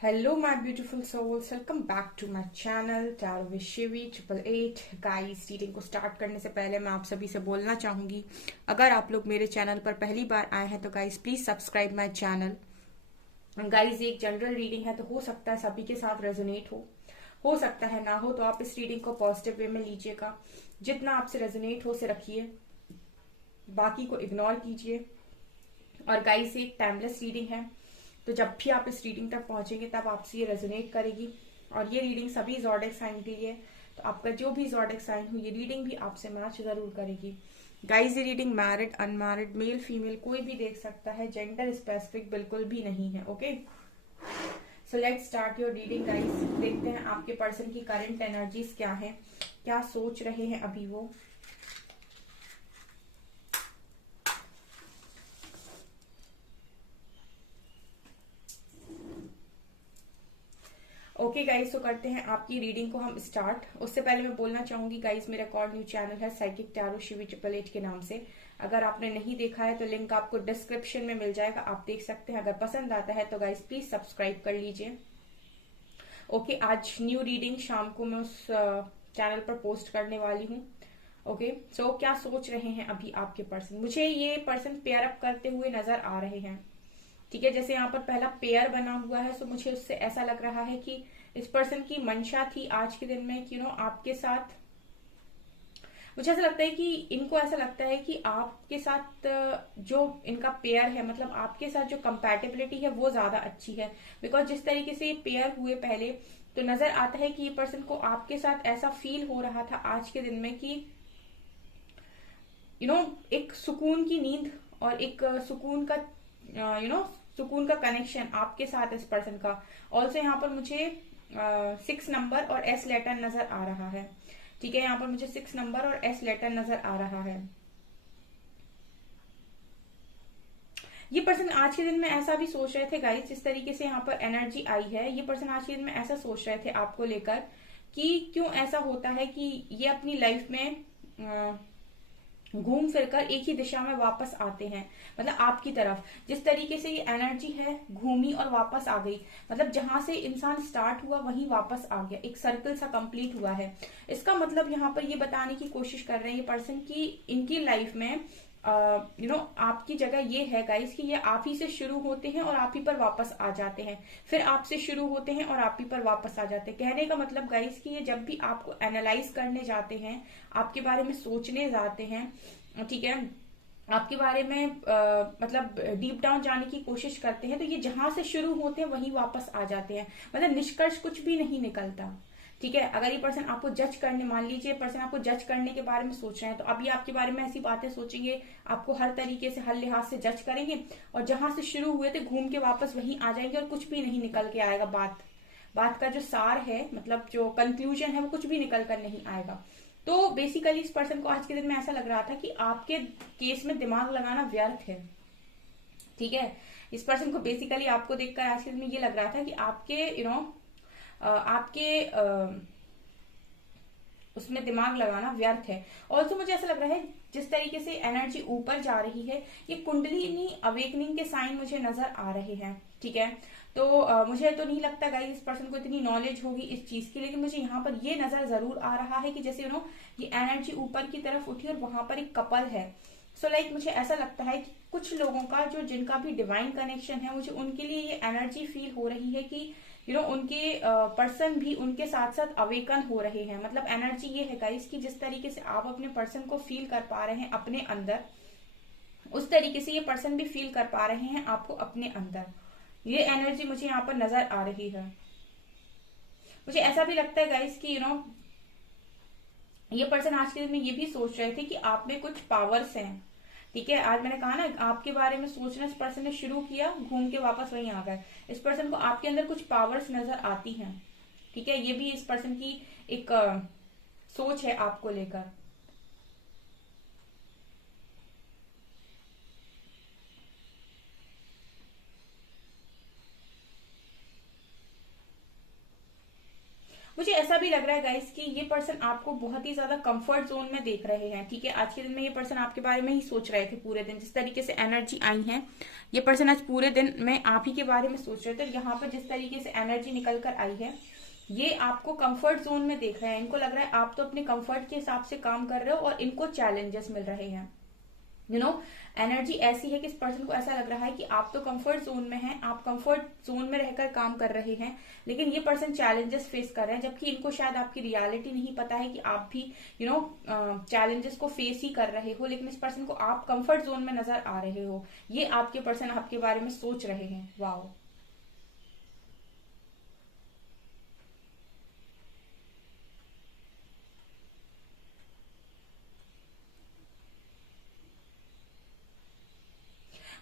Hello my beautiful souls, welcome back to my channel Tarot with Shivi 888। Guys, reading को start करने से पहले मैं आप सभी से बोलना चाहूंगी, अगर आप लोग मेरे चैनल पर पहली बार आए हैं तो guys please subscribe my channel. Guys, ये एक जनरल रीडिंग है तो हो सकता है सभी के साथ रेजोनेट हो सकता है ना हो, तो आप इस रीडिंग को पॉजिटिव वे में लीजिएगा। जितना आपसे रेजोनेट हो से रखिए, बाकी को इग्नोर कीजिए। और गाइस, ये एक टाइमलेस रीडिंग है, तो जब भी आप इस रीडिंग तक पहुंचेंगे तब आपसे ये रेजोनेट करेगी। और ये रीडिंग सभी ज़ोडिएक साइन के लिए, तो आपका जो भी ज़ोडिएक साइन हो ये रीडिंग भी आपसे मैच जरूर करेगी। गाइस, ये reading married, unmarried, male female कोई भी देख सकता है, जेंडर स्पेसिफिक बिल्कुल भी नहीं है। Okay, so let's start your reading guys. देखते हैं आपके पर्सन की करंट एनर्जीज क्या है, क्या सोच रहे हैं अभी वो। ओके गाइस, तो करते हैं आपकी रीडिंग को हम स्टार्ट। उससे पहले मैं बोलना चाहूंगी गाइस, मेरा एक और न्यू चैनल है साइकिक टैरो शिवी 888 के नाम से। अगर आपने नहीं देखा है तो लिंक आपको डिस्क्रिप्शन में मिल जाएगा, आप देख सकते हैं। अगर पसंद आता है तो गाइस प्लीज सब्सक्राइब कर लीजिए। ओके, आज न्यू रीडिंग शाम को मैं उस चैनल पर पोस्ट करने वाली हूँ। ओके, सो क्या सोच रहे हैं अभी आपके पर्सन। मुझे ये पर्सन पेयर अप करते हुए नजर आ रहे हैं। ठीक है, जैसे यहाँ पर पहला पेयर बना हुआ है, सो मुझे उससे ऐसा लग रहा है कि इस पर्सन की मंशा थी आज के दिन में कि आपके साथ, मुझे ऐसा लगता है कि इनको ऐसा लगता है कि आपके साथ जो इनका पेयर है, मतलब आपके साथ जो कंपैटिबिलिटी है वो ज्यादा अच्छी है। बिकॉज जिस तरीके से ये पेयर हुए पहले, तो नजर आता है कि ये पर्सन को आपके साथ ऐसा फील हो रहा था आज के दिन में कि एक सुकून की नींद और एक सुकून का सुकून का कनेक्शन आपके साथ इस पर्सन का। ऑल्सो यहाँ पर मुझे 6 नंबर और एस लेटर नजर आ रहा है। ठीक है, यहाँ पर मुझे 6 नंबर और एस लेटर नजर आ रहा है। ये पर्सन आज के दिन में ऐसा भी सोच रहे थे गाइस, जिस तरीके से यहाँ पर एनर्जी आई है, ये पर्सन आज के दिन में ऐसा सोच रहे थे आपको लेकर कि क्यों ऐसा होता है कि ये अपनी लाइफ में घूम फिरकर एक ही दिशा में वापस आते हैं, मतलब आपकी तरफ। जिस तरीके से ये एनर्जी है घूमी और वापस आ गई, मतलब जहां से इंसान स्टार्ट हुआ वहीं वापस आ गया, एक सर्कल सा कंप्लीट हुआ है। इसका मतलब यहाँ पर ये बताने की कोशिश कर रहे हैं ये पर्सन की इनकी लाइफ में आपकी जगह ये है गाइस कि ये आप ही से शुरू होते हैं और आप ही पर वापस आ जाते हैं, फिर आपसे शुरू होते हैं और आप ही पर वापस आ जाते हैं। कहने का मतलब गाइस कि ये जब भी आपको एनालाइज करने जाते हैं, आपके बारे में सोचने जाते हैं, ठीक है, आपके बारे में मतलब डीप डाउन जाने की कोशिश करते हैं, तो ये जहां से शुरू होते हैं वहीं वापस आ जाते हैं, मतलब निष्कर्ष कुछ भी नहीं निकलता। ठीक है, अगर ये पर्सन आपको जज करने, मान लीजिए पर्सन आपको जज करने के बारे में सोच रहे हैं, तो अब ये आपके बारे में ऐसी बातें सोचेंगे, आपको हर तरीके से हर लिहाज से जज करेंगे, और जहां से शुरू हुए थे घूम के वापस वहीं आ जाएंगे और कुछ भी नहीं निकल के आएगा। बात बात का जो सार है, मतलब जो कंक्लूजन है, वो कुछ भी निकल कर नहीं आएगा। तो बेसिकली इस पर्सन को आज के दिन में ऐसा लग रहा था कि आपके केस में दिमाग लगाना व्यर्थ है। ठीक है, इस पर्सन को बेसिकली आपको देखकर आज के दिन में ये लग रहा था कि आपके आपके उसमें दिमाग लगाना व्यर्थ है। ऑल्सो मुझे ऐसा लग रहा है जिस तरीके से एनर्जी ऊपर जा रही है, ये कुंडलिनी अवेकनिंग के साइन मुझे नजर आ रहे हैं। ठीक है, तो मुझे तो नहीं लगता गाइस इस पर्सन को इतनी नॉलेज होगी इस चीज की, लेकिन मुझे यहाँ पर ये नजर जरूर आ रहा है कि जैसे ये एनर्जी ऊपर की तरफ उठी और वहां पर एक कपल है। सो लाइक मुझे ऐसा लगता है कि कुछ लोगों का जो जिनका भी डिवाइन कनेक्शन है, मुझे उनके लिए ये एनर्जी फील हो रही है कि उनके पर्सन भी उनके साथ साथ अवेकन हो रहे हैं। मतलब एनर्जी ये है गाइस कि जिस तरीके से आप अपने पर्सन को फील कर पा रहे हैं अपने अंदर, उस तरीके से ये पर्सन भी फील कर पा रहे हैं आपको अपने अंदर। ये एनर्जी मुझे यहाँ पर नजर आ रही है। मुझे ऐसा भी लगता है गाइस कि ये पर्सन आज के दिन में ये भी सोच रहे थे कि आप में कुछ पावर्स हैं। ठीक है, आज मैंने कहा ना आपके बारे में सोचना इस पर्सन ने शुरू किया, घूम के वापस वहीं आ गए। इस पर्सन को आपके अंदर कुछ पावर्स नजर आती हैं। ठीक है, ये भी इस पर्सन की एक सोच है आपको लेकर। मुझे ऐसा भी लग रहा है गाइस कि ये पर्सन आपको बहुत ही ज्यादा कंफर्ट जोन में देख रहे हैं, ठीक है। आज के दिन में ये पर्सन आपके बारे में ही सोच रहे थे पूरे दिन, जिस तरीके से एनर्जी आई है ये पर्सन आज पूरे दिन में आप ही के बारे में सोच रहे थे। यहाँ पर जिस तरीके से एनर्जी निकल कर आई है, ये आपको कंफर्ट जोन में देख रहे हैं। इनको लग रहा है आप तो अपने कंफर्ट के हिसाब से काम कर रहे हो और इनको चैलेंजेस मिल रहे हैं। एनर्जी ऐसी है कि इस पर्सन को ऐसा लग रहा है कि आप तो कंफर्ट जोन में हैं, आप कंफर्ट जोन में रहकर काम कर रहे हैं, लेकिन ये पर्सन चैलेंजेस फेस कर रहे हैं, जबकि इनको शायद आपकी रियलिटी नहीं पता है कि आप भी चैलेंजेस को फेस ही कर रहे हो, लेकिन इस पर्सन को आप कंफर्ट जोन में नजर आ रहे हो। ये आपके पर्सन आपके बारे में सोच रहे हैं। वाओ।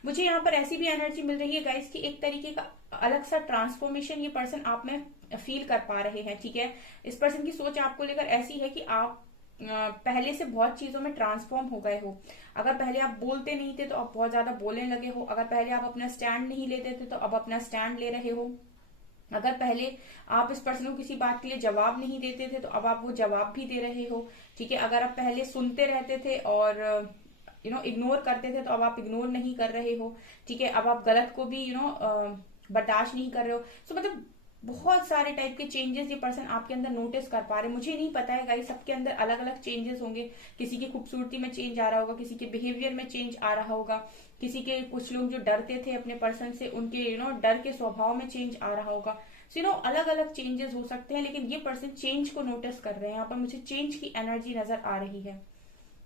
मुझे यहाँ पर ऐसी भी एनर्जी मिल रही है गाइस कि एक तरीके का अलग सा ट्रांसफॉर्मेशन ये पर्सन आप में फील कर पा रहे हैं, ठीक है। इस पर्सन की सोच आपको लेकर ऐसी है कि आप पहले से बहुत चीजों में ट्रांसफॉर्म हो गए हो। अगर पहले आप बोलते नहीं थे तो अब बहुत ज्यादा बोलने लगे हो। अगर पहले आप अपना स्टैंड नहीं लेते थे तो अब अपना स्टैंड ले रहे हो। अगर पहले आप इस पर्सन को किसी बात के लिए जवाब नहीं देते थे तो अब आप वो जवाब भी दे रहे हो, ठीक है। अगर आप पहले सुनते रहते थे और इग्नोर करते थे तो अब आप इग्नोर नहीं कर रहे हो, ठीक है। अब आप गलत को भी बर्दाश्त नहीं कर रहे हो। सो मतलब बहुत सारे टाइप के चेंजेस ये पर्सन आपके अंदर नोटिस कर पा रहे हैं। मुझे नहीं पता है गाइस, सबके अंदर अलग अलग चेंजेस होंगे। किसी की खूबसूरती में चेंज आ रहा होगा, किसी के बिहेवियर में चेंज आ रहा होगा, किसी के कुछ लोग जो डरते थे अपने पर्सन से उनके डर के स्वभाव में चेंज आ रहा होगा। सो अलग अलग चेंजेस हो सकते हैं, लेकिन ये पर्सन चेंज को नोटिस कर रहे हैं। यहाँ पर मुझे चेंज की एनर्जी नजर आ रही है।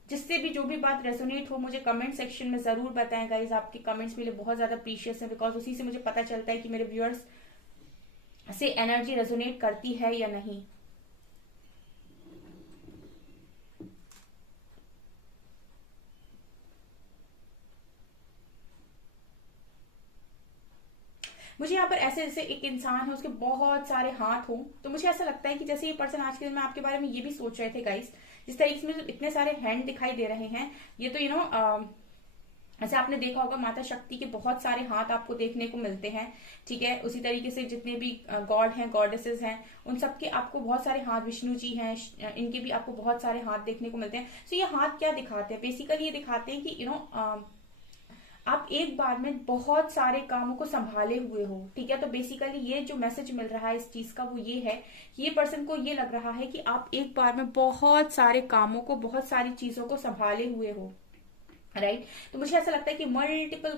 जिससे भी जो भी बात रेजोनेट हो मुझे कमेंट सेक्शन में जरूर बताएं गाइज। आपके कमेंट्स मेरे लिए बहुत ज्यादा प्रीशियस है, बिकॉज उसी से मुझे पता चलता है कि मेरे व्यूअर्स से एनर्जी रेजोनेट करती है या नहीं। मुझे यहाँ पर ऐसे जैसे एक इंसान है, उसके बहुत सारे हाथ हों, तो मुझे ऐसा लगता है कि जैसे ये पर्सन आज के दिन में आपके बारे में ये भी सोच रहे थे गाइस। जिस तरीके से मुझे इतने सारे हैंड दिखाई दे रहे हैं, ये तो ऐसे आपने देखा होगा माता शक्ति के बहुत सारे हाथ आपको देखने को मिलते हैं, ठीक है। उसी तरीके से जितने भी गॉड हैं, गॉडेसेस हैं, उन सबके आपको बहुत सारे हाथ, विष्णु जी हैं, इनके भी आपको बहुत सारे हाथ देखने को मिलते हैं। सो ये हाथ क्या दिखाते हैं? बेसिकली ये दिखाते हैं कि आप एक बार में बहुत सारे कामों को संभाले हुए हो, ठीक है। तो बेसिकली ये जो मैसेज मिल रहा है इस चीज का वो ये है कि ये पर्सन को ये लग रहा है कि आप एक बार में बहुत सारे कामों को, बहुत सारी चीजों को संभाले हुए हो, राइट। तो मुझे ऐसा लगता है कि मल्टीपल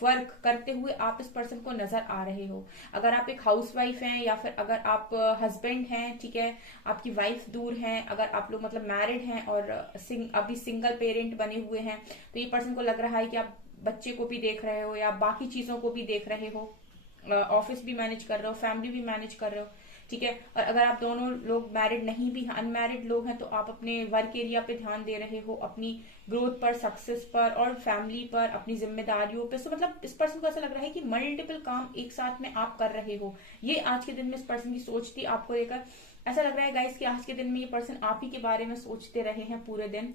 वर्क करते हुए आप इस पर्सन को नजर आ रहे हो। अगर आप एक हाउसवाइफ हैं या फिर अगर आप हस्बैंड हैं, ठीक है, आपकी वाइफ दूर हैं, अगर आप लोग मतलब मैरिड हैं और अभी सिंगल पेरेंट बने हुए हैं, तो ये पर्सन को लग रहा है कि आप बच्चे को भी देख रहे हो या बाकी चीजों को भी देख रहे हो, ऑफिस भी मैनेज कर रहे हो, फैमिली भी मैनेज कर रहे हो, ठीक है। और अगर आप दोनों लोग मैरिड नहीं भी, अनमैरिड लोग हैं, तो आप अपने वर्क एरिया पे ध्यान दे रहे हो, अपनी ग्रोथ पर, सक्सेस पर और फैमिली पर, अपनी जिम्मेदारियों पे। तो मतलब इस पर्सन को ऐसा लग रहा है कि मल्टीपल काम एक साथ में आप कर रहे हो। ये आज के दिन में इस पर्सन की सोच थी आपको लेकर। ऐसा लग रहा है गाइस कि आज के दिन में ये पर्सन आप ही के बारे में सोचते रहे हैं पूरे दिन।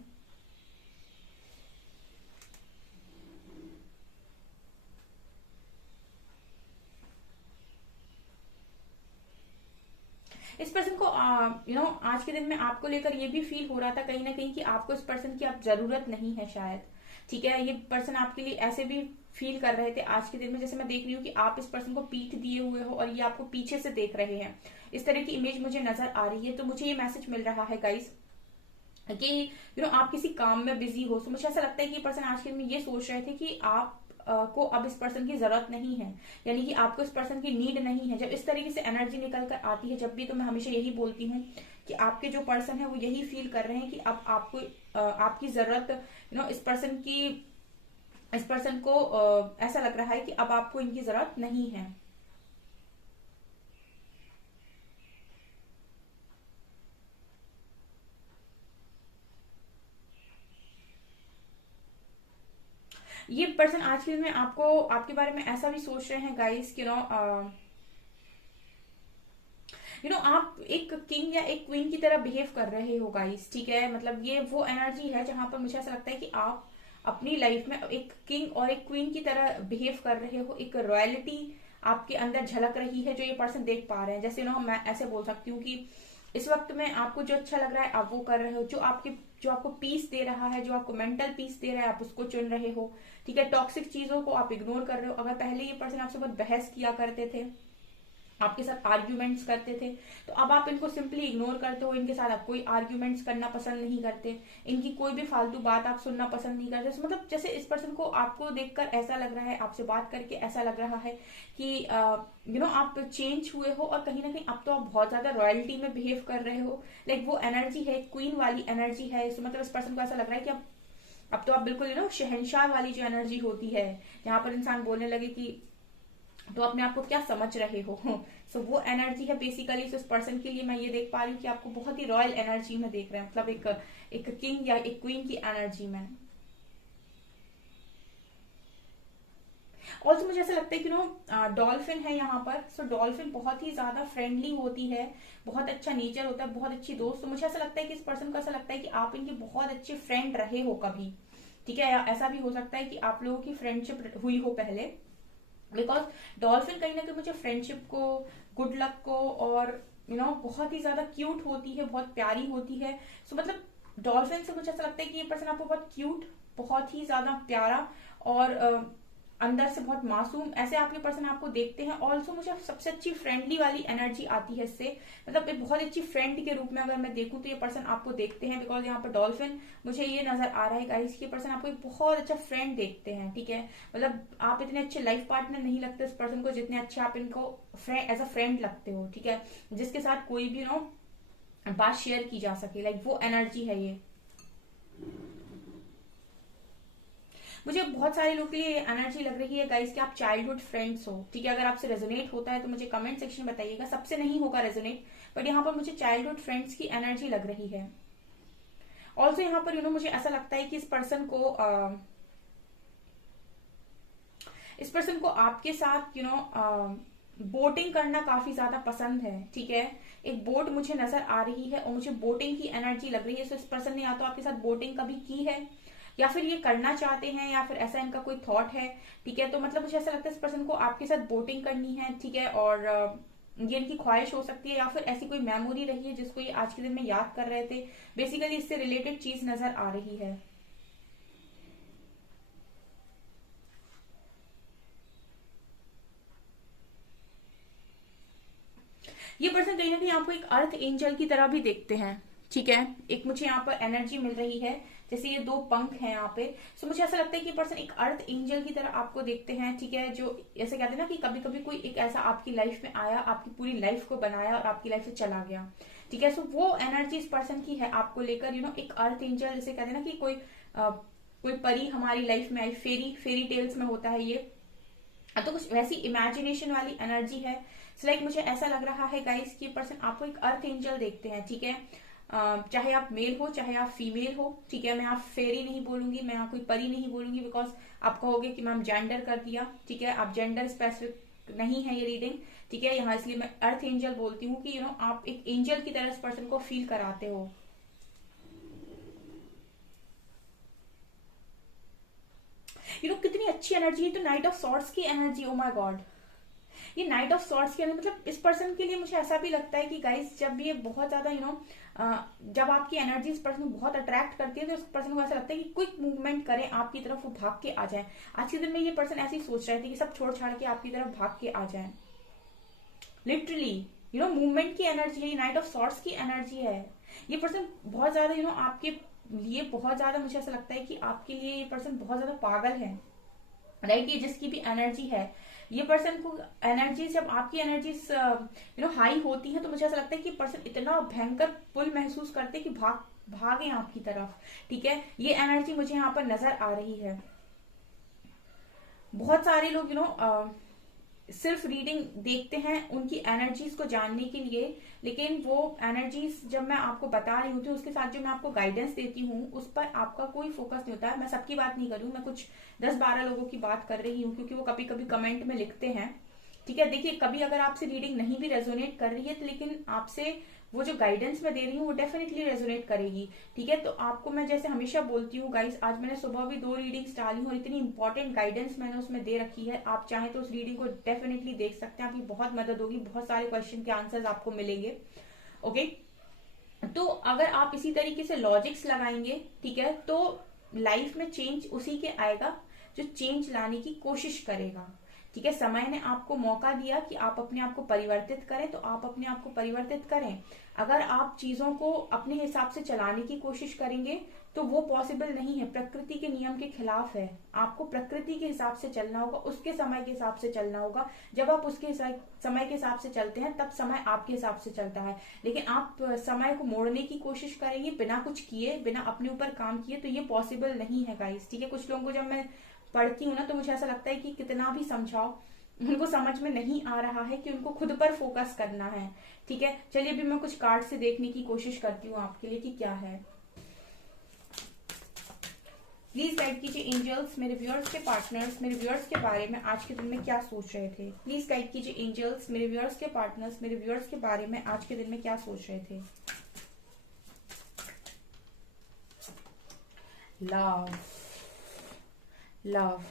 इस पर्सन को आज के दिन में आपको लेकर ये भी फील हो रहा था कहीं ना कहीं कि आपको इस पर्सन की आप जरूरत नहीं है शायद, ठीक है। ये पर्सन आपके लिए ऐसे भी फील कर रहे थे आज के दिन में, जैसे मैं देख रही हूँ कि आप इस पर्सन को पीठ दिए हुए हो और ये आपको पीछे से देख रहे हैं। इस तरह की इमेज मुझे नजर आ रही है। तो मुझे ये मैसेज मिल रहा है गाइस कि आप किसी काम में बिजी हो। तो मुझे ऐसा लगता है कि ये पर्सन आज के दिन में ये सोच रहे थे कि आप को अब इस पर्सन की जरूरत नहीं है, यानी कि आपको इस पर्सन की नीड नहीं है। जब इस तरीके से एनर्जी निकल कर आती है जब भी, तो मैं हमेशा यही बोलती हूँ कि आपके जो पर्सन है वो यही फील कर रहे हैं कि अब आपको आपकी जरूरत इस पर्सन को ऐसा लग रहा है कि अब आपको इनकी जरूरत नहीं है। ये पर्सन आज के दिन में आपके बारे में ऐसा भी सोच रहे हैं गाइस कि आप एक किंग या एक क्वीन की तरह बिहेव कर रहे हो गाइस, ठीक है। मतलब ये वो एनर्जी है जहां पर मुझे ऐसा लगता है कि आप अपनी लाइफ में एक किंग और एक क्वीन की तरह बिहेव कर रहे हो। एक रॉयलिटी आपके अंदर झलक रही है जो ये पर्सन देख पा रहे हैं। जैसे मैं ऐसे बोल सकती हूँ कि इस वक्त में आपको जो अच्छा लग रहा है आप वो कर रहे हो, जो आपको पीस दे रहा है, जो आपको मेंटल पीस दे रहा है, आप उसको चुन रहे हो। ठीक है, टॉक्सिक चीजों को आप इग्नोर कर रहे हो। अगर पहले ये पर्सन आपसे बहुत बहस किया करते थे, आपके साथ आर्ग्यूमेंट्स करते थे, तो अब आप इनको सिंपली इग्नोर करते हो, इनके साथ आप कोई आर्ग्यूमेंट्स करना पसंद नहीं करते, इनकी कोई भी फालतू बात आप सुनना पसंद नहीं करते। मतलब जैसे इस पर्सन को आपको देखकर ऐसा लग रहा है, आपसे बात करके ऐसा लग रहा है कि आप चेंज हुए हो, और कहीं ना कहीं अब तो आप बहुत ज्यादा रॉयल्टी में बिहेव कर रहे हो। लाइक वो एनर्जी है, क्वीन वाली एनर्जी है। तो मतलब इस पर्सन को ऐसा लग रहा है कि अब तो आप बिल्कुल शहंशाह वाली जो एनर्जी होती है, जहां पर इंसान बोलने लगे कि तो अपने आप को क्या समझ रहे हो। सो वो एनर्जी है बेसिकली। सो इस पर्सन के लिए मैं ये देख पा रही हूँ कि आपको बहुत ही रॉयल एनर्जी में देख रहे हैं, मतलब एक किंग या एक क्वीन की एनर्जी में। ऑल्सो मुझे ऐसा लगता है कि डॉल्फिन है यहाँ पर। सो डॉल्फिन बहुत ही ज्यादा फ्रेंडली होती है, बहुत अच्छा नेचर होता है, बहुत अच्छी दोस्त। तो मुझे ऐसा लगता है कि इस पर्सन को ऐसा लगता है कि आप इनके बहुत अच्छे फ्रेंड रहे हो कभी। ठीक है, ऐसा भी हो सकता है कि आप लोगों की फ्रेंडशिप हुई हो पहले, बिकॉज डॉल्फिन कहीं ना कहीं मुझे फ्रेंडशिप को, गुड लक को, और बहुत ही ज्यादा क्यूट होती है, बहुत प्यारी होती है। सो मतलब डॉल्फिन से मुझे ऐसा लगता है कि ये पर्सन आपको बहुत क्यूट, बहुत ही ज्यादा प्यारा, और अंदर से बहुत मासूम, ऐसे आपके पर्सन आपको देखते हैं। ऑल्सो मुझे सबसे अच्छी फ्रेंडली वाली एनर्जी आती है इससे, मतलब एक बहुत अच्छी फ्रेंड के रूप में अगर मैं देखूं तो ये पर्सन आपको देखते हैं। बिकॉज यहाँ पर डॉल्फिन मुझे ये नजर आ रहा है गाइस कि पर्सन आपको एक बहुत अच्छा फ्रेंड देखते हैं। ठीक है, मतलब आप इतने अच्छे लाइफ पार्टनर नहीं लगते इस पर्सन को जितने अच्छे आप इनको एज अ फ्रेंड लगते हो। ठीक है, जिसके साथ कोई भी बात शेयर की जा सके, लाइक वो एनर्जी है ये। मुझे बहुत सारे लोग के लिए एनर्जी लग रही है गाइस कि आप चाइल्डहुड फ्रेंड्स हो। ठीक है, अगर आपसे रेजोनेट होता है तो मुझे कमेंट सेक्शन में बताइएगा। सबसे नहीं होगा रेजोनेट, बट यहाँ पर मुझे चाइल्डहुड फ्रेंड्स की एनर्जी लग रही है। ऑल्सो यहाँ पर मुझे ऐसा लगता है कि इस पर्सन को आपके साथ बोटिंग करना काफी ज्यादा पसंद है। ठीक है, एक बोट मुझे नजर आ रही है और मुझे बोटिंग की एनर्जी लग रही है। सो इस पर्सन ने या तो आपके साथ बोटिंग कभी की है, या फिर ये करना चाहते हैं, या फिर ऐसा इनका कोई थॉट है। ठीक है, तो मतलब मुझे ऐसा लगता है इस पर्सन को आपके साथ बोटिंग करनी है। ठीक है, और ये इनकी ख्वाहिश हो सकती है, या फिर ऐसी कोई मेमोरी रही है जिसको ये आज के दिन में याद कर रहे थे। बेसिकली इससे रिलेटेड चीज नजर आ रही है। ये पर्सन कहीं ना कहीं आपको एक अर्थ एंजल की तरह भी देखते हैं। ठीक है, एक मुझे यहाँ पर एनर्जी मिल रही है, जैसे ये दो पंख हैं यहाँ पे। सो मुझे ऐसा लगता है कि पर्सन एक अर्थ एंजल की तरह आपको देखते हैं। ठीक है, जो ऐसे कहते हैं ना कि कभी कभी कोई एक ऐसा आपकी लाइफ में आया, आपकी पूरी लाइफ को बनाया और आपकी लाइफ से चला गया। ठीक है, सो वो एनर्जी इस पर्सन की है आपको लेकर। एक अर्थ एंजल, जैसे कहते हैं ना कि कोई परी हमारी लाइफ में आई, फेरी टेल्स में होता है ये, तो कुछ वैसी इमेजिनेशन वाली एनर्जी है। लाइक मुझे ऐसा लग रहा है गाइस कि पर्सन आपको एक अर्थ एंजल देखते हैं। ठीक है, चाहे आप मेल हो चाहे आप फीमेल हो। ठीक है, मैं आप फेरी नहीं बोलूंगी, मैं यहाँ कोई परी नहीं बोलूंगी, बिकॉज आप कहोगे कि मैम जेंडर कर दिया। ठीक है, आप जेंडर स्पेसिफिक नहीं है ये रीडिंग। ठीक है, यहाँ इसलिए मैं अर्थ एंजल बोलती हूँ कि आप एक एंजल की तरह इस पर्सन को फील कराते हो। कितनी अच्छी एनर्जी है। तो नाइट ऑफ सॉर्ड्स की एनर्जी, ओ माय गॉड, ये नाइट ऑफ सॉर्ड्स की एनर्जी, मतलब इस पर्सन के लिए मुझे ऐसा भी लगता है कि गाइस जब ये बहुत ज्यादा जब आपकी एनर्जी इस पर्सन को बहुत अट्रैक्ट करती है, तो इस पर्सन को ऐसा लगता है कि क्विक मूवमेंट करें आपकी तरफ, वो भाग के आ जाए। आज के दिन में ये पर्सन ऐसे ही सोच रहे थे कि सब छोड़ छाड़ के आपकी तरफ भाग के आ जाए। लिटरली मूवमेंट की एनर्जी है, नाइट ऑफ सॉर्ड्स की एनर्जी है। ये पर्सन बहुत ज्यादा आपके लिए बहुत ज्यादा, मुझे ऐसा लगता है कि आपके लिए ये पर्सन बहुत ज्यादा पागल है। राइट, ये जिसकी भी एनर्जी है, ये पर्सन को एनर्जी, जब आपकी एनर्जी हाई होती है, तो मुझे ऐसा लगता है कि पर्सन इतना भयंकर पुल महसूस करते कि भागे आपकी तरफ। ठीक है, ये एनर्जी मुझे यहाँ पर नजर आ रही है। बहुत सारे लोग सिर्फ रीडिंग देखते हैं उनकी एनर्जीज को जानने के लिए, लेकिन वो एनर्जीज जब मैं आपको बता रही हूँ तो उसके साथ जो मैं आपको गाइडेंस देती हूँ उस पर आपका कोई फोकस नहीं होता है। मैं सबकी बात नहीं कर रही हूँ, मैं कुछ 10-12 लोगों की बात कर रही हूँ, क्योंकि वो कभी कभी कमेंट में लिखते हैं। ठीक है, देखिए कभी अगर आपसे रीडिंग नहीं भी रेजोनेट कर रही है तो लेकिन आपसे वो जो गाइडेंस मैं दे रही हूँ वो डेफिनेटली रेजोनेट करेगी। ठीक है, तो आपको मैं जैसे हमेशा बोलती हूँ गाइस, आज मैंने सुबह भी 2 रीडिंग्स डाली हूँ और इतनी इंपॉर्टेंट गाइडेंस मैंने उसमें दे रखी है। आप चाहें तो उस रीडिंग को डेफिनेटली देख सकते हैं, आपकी बहुत मदद होगी, बहुत सारे क्वेश्चन के आंसर्स आपको मिलेंगे। ओके, तो अगर आप इसी तरीके से लॉजिक्स लगाएंगे, ठीक है, तो लाइफ में चेंज उसी के आएगा जो चेंज लाने की कोशिश करेगा। ठीक है, समय ने आपको मौका दिया कि आप अपने आप को परिवर्तित करें, तो आप अपने आप को परिवर्तित करें। अगर आप चीजों को अपने हिसाब से चलाने की कोशिश करेंगे तो वो पॉसिबल नहीं है, प्रकृति के नियम के खिलाफ है। आपको प्रकृति के हिसाब से चलना होगा, उसके समय के हिसाब से चलना होगा। जब आप उसके समय के हिसाब से चलते हैं तब समय आपके हिसाब से चलता है। लेकिन आप समय को मोड़ने की कोशिश करेंगे बिना कुछ किए, बिना अपने ऊपर काम किए, तो ये पॉसिबल नहीं है गाइस। ठीक है, कुछ लोगों को जब मैं पढ़ती हूँ ना तो मुझे ऐसा लगता है कि कितना भी समझाओ उनको समझ में नहीं आ रहा है कि उनको खुद पर फोकस करना है। ठीक है, चलिए अभी मैं कुछ कार्ड से देखने की कोशिश करती हूँ आपके लिए कि क्या है। प्लीज गाइड कीजिए एंजल्स, मेरे व्यूअर्स के पार्टनर्स मेरे व्यूअर्स के बारे में आज के दिन में क्या सोच रहे थे। प्लीज गाइड कीजिए एंजल्स, मेरे व्यूअर्स के पार्टनर्स मेरे व्यूअर्स के बारे में आज के दिन में क्या सोच रहे थे। Love, love,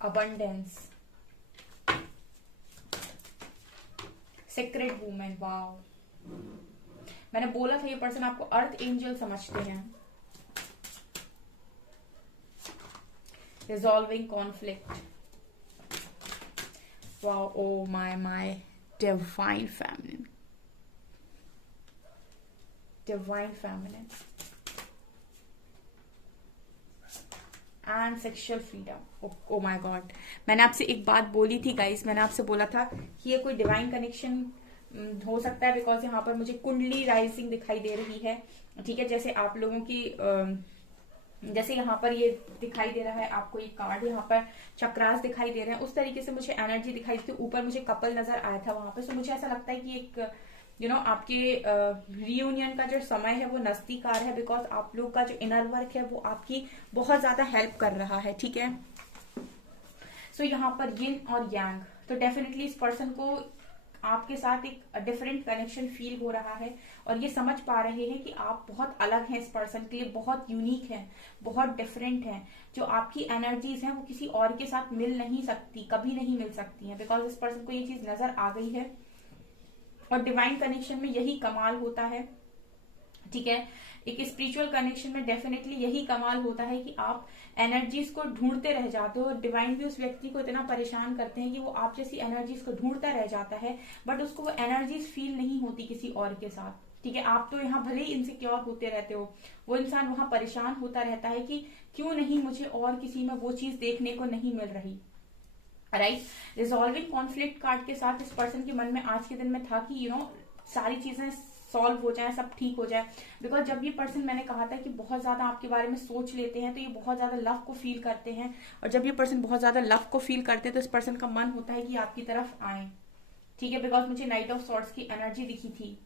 abundance, secret women. Wow, मैंने बोला था ये पर्सन आपको अर्थ एंजल समझते हैं। Resolving conflict. Wow, oh my divine feminine, divine feminine and sexual freedom. Oh my God, मैंने आपसे एक बात बोली थी गाइस, मैंने आपसे बोला था कि ये कोई डिवाइन कनेक्शन हो सकता है, बिकॉज यहाँ पर मुझे कुंडली राइजिंग दिखाई दे रही है। ठीक है, जैसे आप लोगों की जैसे यहाँ पर ये दिखाई दे रहा है आपको, ये कार्ड यहाँ पर चक्रास दिखाई दे रहे हैं, उस तरीके से मुझे एनर्जी दिखाई दी थी। ऊपर मुझे कपल नजर आया था वहां पे। सो मुझे ऐसा लगता है कि एक आपके रियूनियन का जो समय है वो नजदीक आ रहा है, बिकॉज आप लोग का जो इनर वर्क है वो आपकी बहुत ज्यादा हेल्प कर रहा है। ठीक है, सो यहाँ पर यिन और यांग, तो डेफिनेटली इस पर्सन को आपके साथ एक डिफरेंट कनेक्शन फील हो रहा है और ये समझ पा रहे हैं कि आप बहुत अलग हैं, इस पर्सन के लिए बहुत यूनिक हैं, बहुत डिफरेंट हैं। जो आपकी एनर्जीज हैं वो किसी और के साथ मिल नहीं सकती, कभी नहीं मिल सकती हैं, बिकॉज इस पर्सन को ये चीज नजर आ गई है। और डिवाइन कनेक्शन में यही कमाल होता है। ठीक है, एक स्पिरिचुअल कनेक्शन में डेफिनेटली यही कमाल होता है कि आप एनर्जीज को ढूंढते रह जाते हो, और डिवाइन भी उस व्यक्ति को इतना परेशान करते हैं कि वो आप जैसी एनर्जीज को ढूंढता रह जाता है, बट उसको वो एनर्जीज फील नहीं होती किसी और के साथ। ठीक है, आप तो यहाँ भले ही इनसिक्योर होते रहते हो, वो इंसान वहां परेशान होता रहता है कि क्यों नहीं मुझे और किसी में वो चीज देखने को नहीं मिल रही। राइट, रिजॉल्विंग कॉन्फ्लिक्ट कार्ड के साथ इस पर्सन के मन में आज के दिन में था कि सारी चीजें सॉल्व हो जाए, सब ठीक हो जाए। बिकॉज जब ये पर्सन, मैंने कहा था कि बहुत ज्यादा आपके बारे में सोच लेते हैं, तो ये बहुत ज्यादा लव को फील करते हैं, और जब ये पर्सन बहुत ज्यादा लव को फील करते हैं तो इस पर्सन का मन होता है कि आपकी तरफ आए। ठीक है, बिकॉज मुझे नाइट ऑफ सॉर्ट्स की एनर्जी दिखी थी।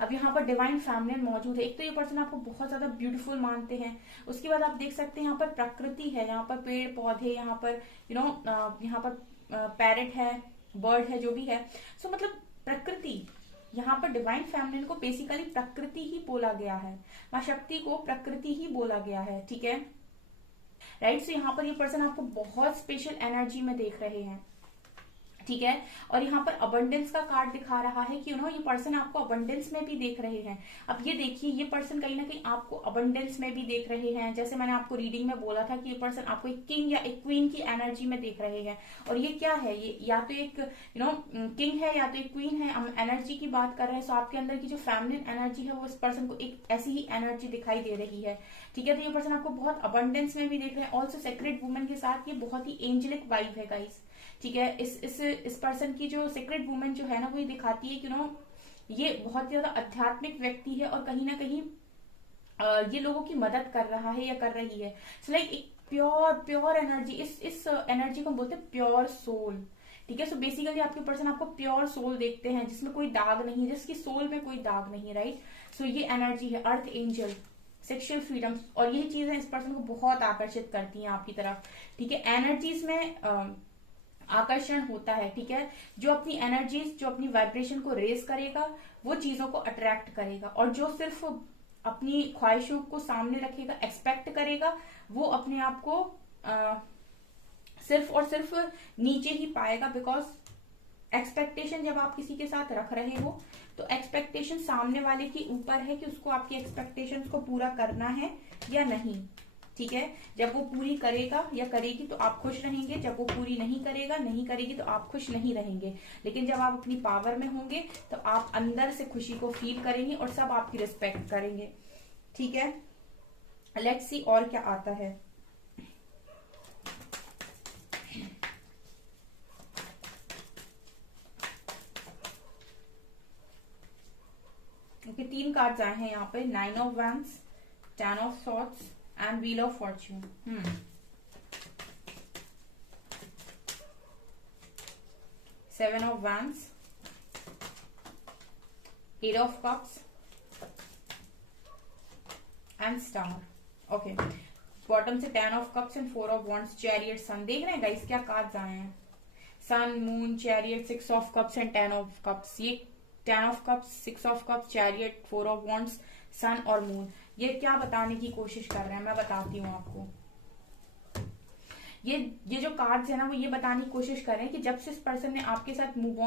अब यहाँ पर डिवाइन फेमिनिन मौजूद है। एक तो ये पर्सन आपको बहुत ज्यादा ब्यूटीफुल मानते हैं, उसके बाद आप देख सकते हैं यहाँ पर प्रकृति है, यहाँ पर पेड़ पौधे, यहाँ पर यहाँ पर पैरेट है, बर्ड है, जो भी है। सो मतलब प्रकृति, यहाँ पर डिवाइन फेमिनिन को बेसिकली प्रकृति ही बोला गया है, मां शक्ति को प्रकृति ही बोला गया है। ठीक है, राइट। सो यहाँ पर ये पर्सन आपको बहुत स्पेशल एनर्जी में देख रहे हैं। ठीक है, और यहाँ पर अबंडेंस का कार्ड दिखा रहा है कि ये पर्सन आपको अबंडेंस में भी देख रहे हैं। अब ये देखिए, ये पर्सन कहीं ना कहीं आपको अबंडेंस में भी देख रहे हैं। जैसे मैंने आपको रीडिंग में बोला था कि ये पर्सन आपको एक किंग या एक क्वीन की एनर्जी में देख रहे हैं। और ये क्या है, ये या तो एक किंग है या तो एक क्वीन है। हम एनर्जी की बात कर रहे हैं, सो आपके अंदर की जो फेमिनिन एनर्जी है वो इस पर्सन को एक ऐसी ही एनर्जी दिखाई दे रही है। ठीक है, तो ये पर्सन आपको बहुत अबंडेंस में भी देख रहे हैं। ऑल्सो सेक्रेट वुमेन के साथ ये बहुत ही एंजेलिक वाइब है गाइस। ठीक है, इस पर्सन की जो सीक्रेट वुमेन जो है ना, वो ये दिखाती है कि ये बहुत ही ज्यादा आध्यात्मिक व्यक्ति है, और कहीं ना कहीं ये लोगों की मदद कर रहा है या कर रही है। सो लाइक एक प्योर एनर्जी, इस एनर्जी को हम बोलते हैं प्योर सोल। ठीक है, सो बेसिकली आपके पर्सन आपको प्योर सोल देखते हैं, जिसमें कोई दाग नहीं, जिसकी सोल में कोई दाग नहीं। राइट, सो ये एनर्जी है अर्थ एंजल, सेक्सुअल फ्रीडम, और यही चीजें इस पर्सन को बहुत आकर्षित करती हैं आपकी तरफ। ठीक है, एनर्जीज में आकर्षण होता है। ठीक है, जो अपनी एनर्जीज, जो अपनी वाइब्रेशन को रेज करेगा वो चीजों को अट्रैक्ट करेगा, और जो सिर्फ अपनी ख्वाहिशों को सामने रखेगा, एक्सपेक्ट करेगा, वो अपने आप को सिर्फ और सिर्फ नीचे ही पाएगा, बिकॉज एक्सपेक्टेशन जब आप किसी के साथ रख रहे हो तो एक्सपेक्टेशन सामने वाले के ऊपर है कि उसको आपकी एक्सपेक्टेशंस को पूरा करना है या नहीं। ठीक है, जब वो पूरी करेगा या करेगी तो आप खुश रहेंगे, जब वो पूरी नहीं करेगी तो आप खुश नहीं रहेंगे। लेकिन जब आप अपनी पावर में होंगे तो आप अंदर से खुशी को फील करेंगे और सब आपकी रिस्पेक्ट करेंगे। ठीक है, लेट्स सी और क्या आता है। ओके, 3 कार्ड्स आए हैं यहाँ पे, 9 of wands, 10 of swords and wheel of fortune. 7 of wands, 8 of cups and star. Okay, bottom से 10 of cups and 4 of wands, chariot, sun. देख रहे हैं गाइस क्या कार्ड्स आए हैं, sun, moon, chariot, 6 of cups and 10 of cups. ये 10 of cups, 6 of cups, chariot, 4 of wands, sun और moon, ये क्या बताने की कोशिश कर रहे हैं मैं बताती हूँ आपको। ये जो कार्ड्स है ना वो ये बताने की कोशिश कर रहे हैं कि जब से इस पर्सन ने आपके साथ मूव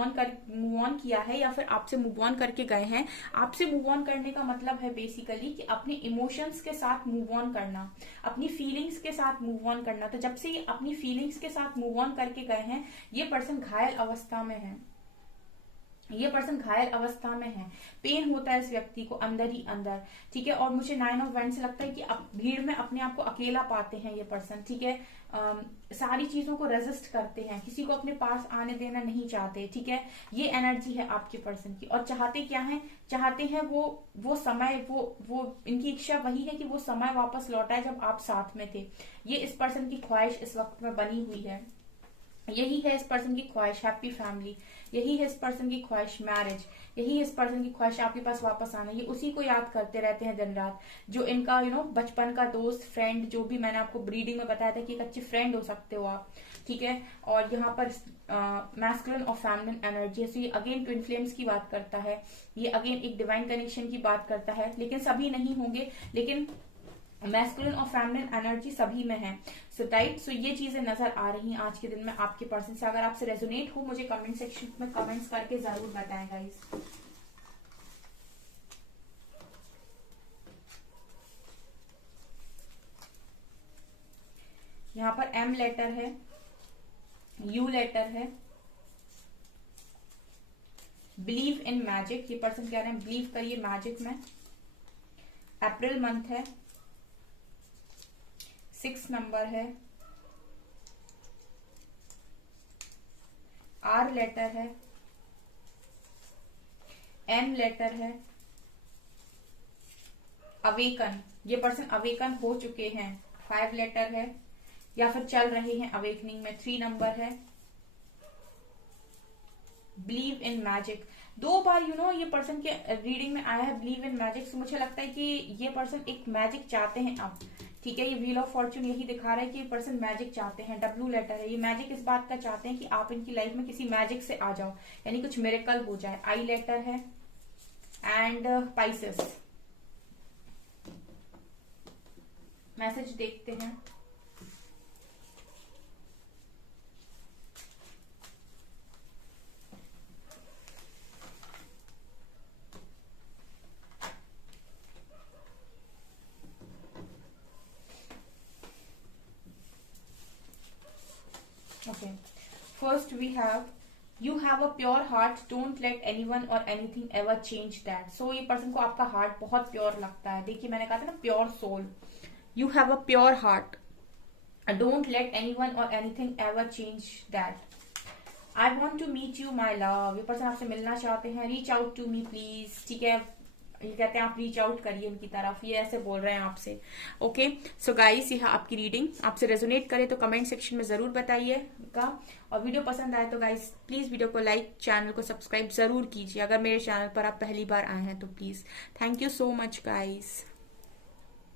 ऑन किया है या फिर आपसे मूव ऑन करके गए हैं, आपसे मूव ऑन करने का मतलब है बेसिकली कि अपने इमोशंस के साथ मूव ऑन करना, अपनी फीलिंग्स के साथ मूव ऑन करना। तो जब से ये अपनी फीलिंग्स के साथ मूव ऑन करके गए हैं, ये पर्सन घायल अवस्था में है, ये पर्सन घायल अवस्था में है, पेन होता है इस व्यक्ति को अंदर ही अंदर। ठीक है, और मुझे 9 ऑफ वैंड्स से लगता है कि भीड़ में अपने आप को अकेला पाते हैं ये पर्सन। ठीक है, सारी चीजों को रेजिस्ट करते हैं, किसी को अपने पास आने देना नहीं चाहते। ठीक है, ये एनर्जी है आपके पर्सन की। और चाहते क्या है, चाहते हैं वो समय, वो इनकी इच्छा वही है कि वो समय वापस लौटाए जब आप साथ में थे। ये इस पर्सन की ख्वाहिश इस वक्त में बनी हुई है, यही है इस पर्सन की ख्वाहिश हैप्पी फैमिली, यही है इस पर्सन की ख्वाहिश मैरिज, यही है इस पर्सन की ख्वाहिश आपके पास वापस आना। ये उसी को याद करते रहते हैं दिन रात, जो इनका बचपन का दोस्त, फ्रेंड, जो भी मैंने आपको ब्रीडिंग में बताया था कि एक अच्छी फ्रेंड हो सकते हो आप। ठीक है, और यहाँ पर मैस्कुलिन और फेमिनिन एनर्जी है, तो ये अगेन ट्विन फ्लेम्स की बात करता है, ये अगेन एक डिवाइन कनेक्शन की बात करता है। लेकिन सभी नहीं होंगे, लेकिन मैस्कुलिन और फेमिनिन एनर्जी सभी में है। सो राइट, सो ये चीजें नजर आ रही हैं आज के दिन में आपके पर्सन से। अगर आपसे रेजोनेट हो मुझे कमेंट सेक्शन में कमेंट्स करके जरूर बताएं गाइस। यहाँ पर एम लेटर है, यू लेटर है, बिलीव इन मैजिक, ये पर्सन कह रहे हैं बिलीव करिए मैजिक में। अप्रैल मंथ है, 6 नंबर है, आर लेटर है, एम लेटर है, अवेकन, ये पर्सन अवेकन हो चुके हैं, 5 लेटर है या फिर चल रहे हैं अवेकनिंग में, 3 नंबर है, बिलीव इन मैजिक। 2 बार ये पर्सन के रीडिंग में आया है बिलीव इन मैजिक। तो मुझे लगता है कि ये पर्सन एक मैजिक चाहते हैं अब। ठीक है, ये व्हील ऑफ फॉर्च्यून यही दिखा रहा है कि ये पर्सन मैजिक चाहते हैं, डब्ल्यू लेटर है, ये मैजिक इस बात का चाहते हैं कि आप इनकी लाइफ में किसी मैजिक से आ जाओ, यानी कुछ मिरेकल हो जाए। आई लेटर है एंड पाइसेस। मैसेज देखते हैं। Okay, first we have you have a pure heart, don't let anyone or anything ever change that. So ये पर्सन को आपका हार्ट बहुत प्योर लगता है। देखिए मैंने कहा था ना pure soul, you have a pure heart, don't let anyone or anything ever change that. I want to meet you my love, ये पर्सन आपसे मिलना चाहते हैं, reach out to me please। ठीक है, ये कहते हैं आप रीच आउट करिए उनकी तरफ, ये ऐसे बोल रहे हैं आपसे। ओके, सो गाइस ये है आपकी रीडिंग। आपसे रेजोनेट करे तो कमेंट सेक्शन में जरूर बताइएगा, और वीडियो पसंद आए तो गाइस प्लीज वीडियो को लाइक, चैनल को सब्सक्राइब जरूर कीजिए। अगर मेरे चैनल पर आप पहली बार आए हैं तो please. Thank you so much guys.